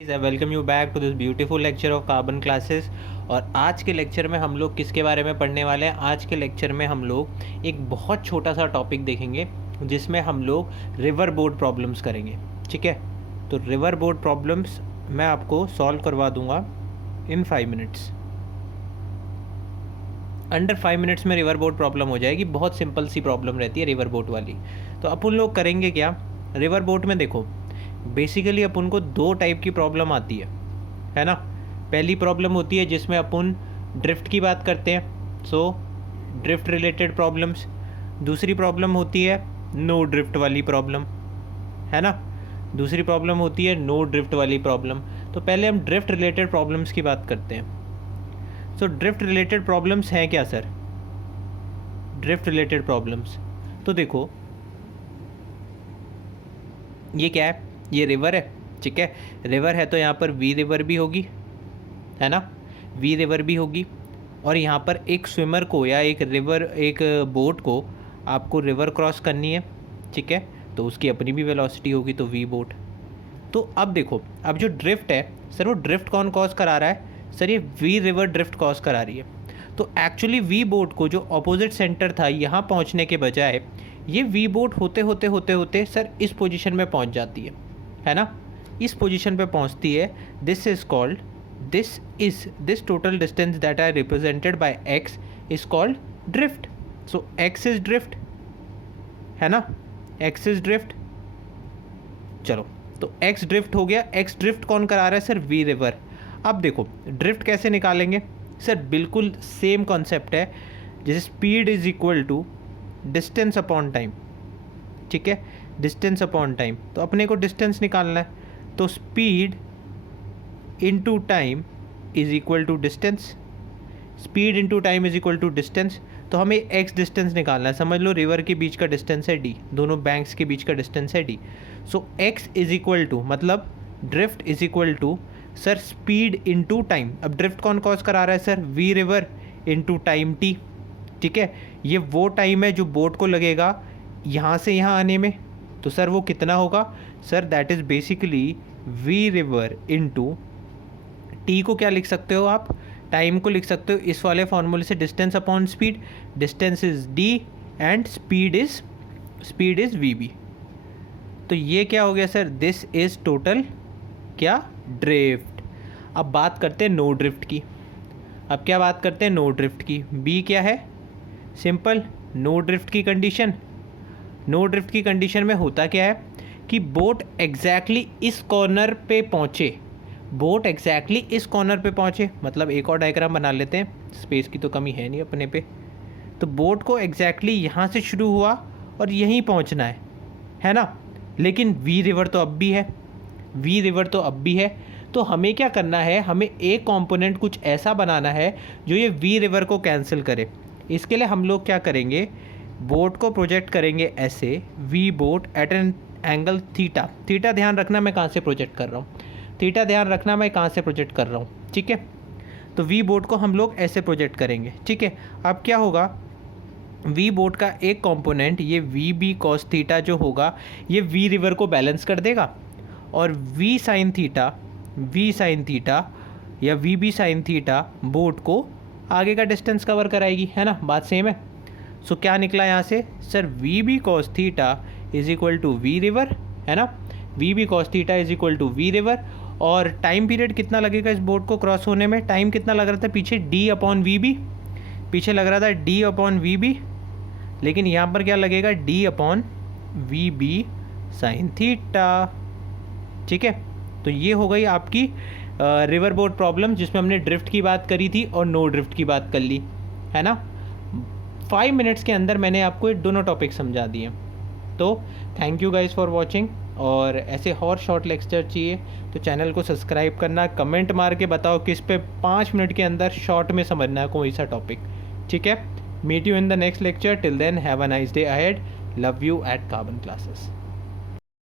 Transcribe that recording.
I welcome you back to this beautiful lecture of Carbon Classes. और आज के lecture में हम लोग किसके बारे में पढ़ने वाले हैं? आज के लेक्चर में हम लोग एक बहुत छोटा सा टॉपिक देखेंगे जिसमें हम लोग रिवर बोर्ड प्रॉब्लम्स करेंगे। ठीक है, तो रिवर बोर्ड प्रॉब्लम्स मैं आपको सॉल्व करवा दूंगा इन 5 मिनट्स। अंडर 5 मिनट्स में रिवर बोर्ड प्रॉब्लम हो जाएगी। बहुत सिंपल सी प्रॉब्लम रहती है रिवर बोर्ड वाली। तो अपन लोग करेंगे क्या? रिवर बोर्ड में देखो, बेसिकली अपन को दो टाइप की प्रॉब्लम आती है ना। पहली प्रॉब्लम होती है जिसमें अपन ड्रिफ्ट की बात करते हैं, सो ड्रिफ्ट रिलेटेड प्रॉब्लम्स। दूसरी प्रॉब्लम होती है नो ड्रिफ्ट वाली प्रॉब्लम, है ना। दूसरी प्रॉब्लम होती है नो ड्रिफ्ट वाली प्रॉब्लम। तो पहले हम ड्रिफ्ट रिलेटेड प्रॉब्लम्स की बात करते हैं। सो ड्रिफ्ट रिलेटेड प्रॉब्लम्स हैं क्या सर? ड्रिफ्ट रिलेटेड प्रॉब्लम्स तो देखो, ये क्या है? ये रिवर है। ठीक है, रिवर है तो यहाँ पर वी रिवर भी होगी, है ना। वी रिवर भी होगी और यहाँ पर एक स्विमर को या एक बोट को आपको रिवर क्रॉस करनी है। ठीक है, तो उसकी अपनी भी वेलोसिटी होगी, तो वी बोट। तो अब देखो, अब जो ड्रिफ्ट है सर, वो ड्रिफ्ट कौन कॉज करा रहा है? सर ये वी रिवर ड्रिफ्ट कॉज करा रही है। तो एक्चुअली वी बोट को जो अपोजिट सेंटर था यहाँ पहुँचने के बजाय ये वी बोट होते होते होते होते सर इस पोजीशन में पहुँच जाती है ना। इस पोजीशन पे पहुँचती है। This total distance that are represented by X is called drift. So x is drift, है ना। X is drift. चलो, तो एक्स ड्रिफ्ट हो गया। एक्स ड्रिफ्ट कौन करा रहा है सर? V river. अब देखो ड्रिफ्ट कैसे निकालेंगे सर? बिल्कुल सेम कॉन्सेप्ट है, जैसे speed is equal to distance upon time. ठीक है, डिस्टेंस अपॉन टाइम। तो अपने को डिस्टेंस निकालना है, तो speed into time is equal to distance. Speed into time is equal to distance. तो हमें एक्स डिस्टेंस निकालना है। समझ लो रिवर के बीच का डिस्टेंस है डी, दोनों बैंक्स के बीच का डिस्टेंस है D. So x is equal to, मतलब drift is equal to sir speed into time. अब ड्रिफ्ट कौन कॉज करा रहा है sir? V river into time t. ठीक है, ये वो टाइम है जो बोट को लगेगा यहाँ से यहाँ आने में। तो सर वो कितना होगा sir? That is basically V river into T को क्या लिख सकते हो आप? टाइम को लिख सकते हो इस वाले फॉर्मूले से, distance upon speed. Distance is D and speed is V B. तो ये क्या हो गया सर? दिस इज टोटल क्या? ड्रिफ्ट। अब बात करते हैं नो ड्रिफ्ट की। अब क्या बात करते हैं? नो ड्रिफ्ट की। बी क्या है? सिंपल, नो ड्रिफ्ट की कंडीशन। नो ड्रिफ्ट की कंडीशन में होता क्या है कि बोट एग्जैक्टली इस कॉर्नर पे पहुँचे। बोट एग्जैक्टली इस कॉर्नर पे पहुँचे, मतलब एक और डायग्राम बना लेते हैं, स्पेस की तो कमी है नहीं अपने पे। तो बोट को एग्जैक्टली यहाँ से शुरू हुआ और यहीं पहुँचना है ना। लेकिन वी रिवर तो अब भी है, वी रिवर तो अब भी है। तो हमें क्या करना है? हमें एक कंपोनेंट कुछ ऐसा बनाना है जो ये वी रिवर को कैंसिल करे। इसके लिए हम लोग क्या करेंगे? बोट को प्रोजेक्ट करेंगे ऐसे, V boat at an angle theta. Theta ध्यान रखना मैं कहाँ से प्रोजेक्ट कर रहा हूँ, थीटा ध्यान रखना मैं कहाँ से प्रोजेक्ट कर रहा हूँ। ठीक है, तो वी बोट को हम लोग ऐसे प्रोजेक्ट करेंगे। ठीक है, अब क्या होगा? वी बोट का एक कंपोनेंट ये वी बी कॉस थीटा जो होगा, ये वी रिवर को बैलेंस कर देगा, और वी साइन थीटा या V B sine theta boat को आगे का डिस्टेंस कवर कराएगी, है ना। बात सेम है। सो क्या निकला यहाँ से sir? V B cos theta is equal to V river, है ना। V B cos theta is equal to V river. और टाइम पीरियड कितना लगेगा इस बोट को क्रॉस होने में? टाइम कितना लग रहा था पीछे? D upon V B. पीछे लग रहा था डी अपॉन वी बी, लेकिन यहाँ पर क्या लगेगा? D upon V B sine theta. ठीक है, तो ये हो गई आपकी रिवर बोट प्रॉब्लम, जिसमें हमने ड्रिफ्ट की बात करी थी और नो ड्रिफ्ट की बात कर ली, है ना। 5 मिनट्स के अंदर मैंने आपको ये दोनों टॉपिक समझा दिए। तो thank you guys for watching. और ऐसे और शॉर्ट लेक्चर चाहिए तो चैनल को सब्सक्राइब करना। कमेंट मार के बताओ किस पे 5 मिनट के अंदर शॉर्ट में समझना है कोई सा टॉपिक। ठीक है, meet you in the next lecture. Till then have a nice day ahead. Love you at Carbon classes.